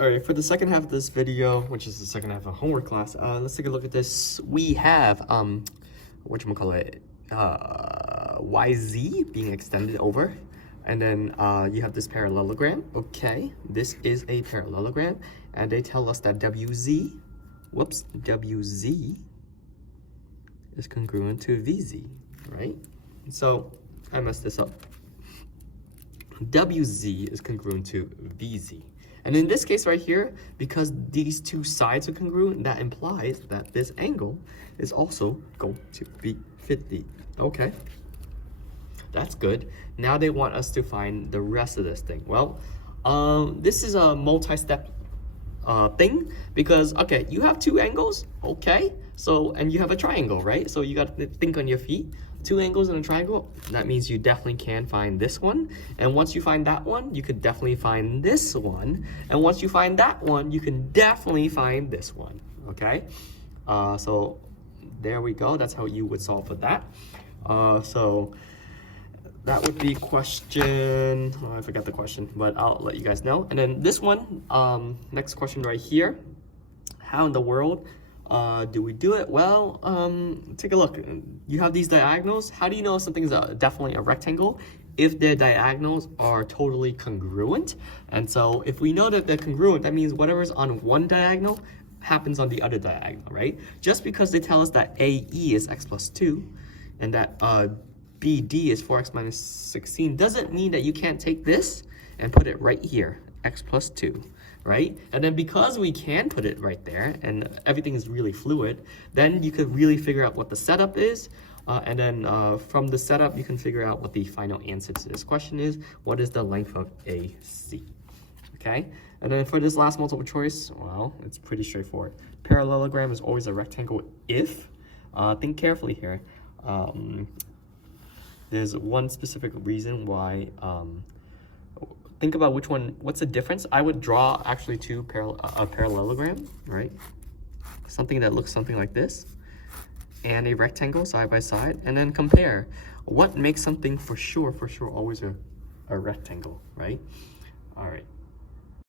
All right, for the second half of this video, which is the second half of homework class, let's take a look at this. We have, whatchamacallit, YZ being extended over. And then you have this parallelogram. Okay, this is a parallelogram. And they tell us that WZ is congruent to VZ, right? So I messed this up. WZ is congruent to VZ. And in this case right here, because these two sides are congruent, that implies that this angle is also going to be 50. Okay, that's good. Now they want us to find the rest of this thing. Well, this is a multi-step thing because, okay, you have two angles, okay? So, and you have a triangle, right? So you got to think on your feet. Two angles in a triangle, that means you definitely can find this one. And once you find that one, you could definitely find this one. And once you find that one, you can definitely find this one, okay? So there we go. That's how you would solve for that. So that would be question, oh, I forgot the question, but I'll let you guys know. And then this one, next question right here. How in the world do we do it? Well, take a look. You have these diagonals. How do you know something's definitely a rectangle? If their diagonals are totally congruent. And so if we know that they're congruent, that means whatever's on one diagonal happens on the other diagonal, right? Just because they tell us that AE is x plus 2 and that BD is 4x minus 16 doesn't mean that you can't take this and put it right here, x plus 2. Right? And then because we can put it right there and everything is really fluid, then you could really figure out what the setup is. And then from the setup, you can figure out what the final answer to this question is. What is the length of AC? Okay? And then for this last multiple choice, well, it's pretty straightforward. Parallelogram is always a rectangle if, think carefully here. There's one specific reason why, think about which one, what's the difference? I would draw actually a parallelogram, right? Something that looks something like this, and a rectangle side by side, and then compare. What makes something for sure always a rectangle, right? All right.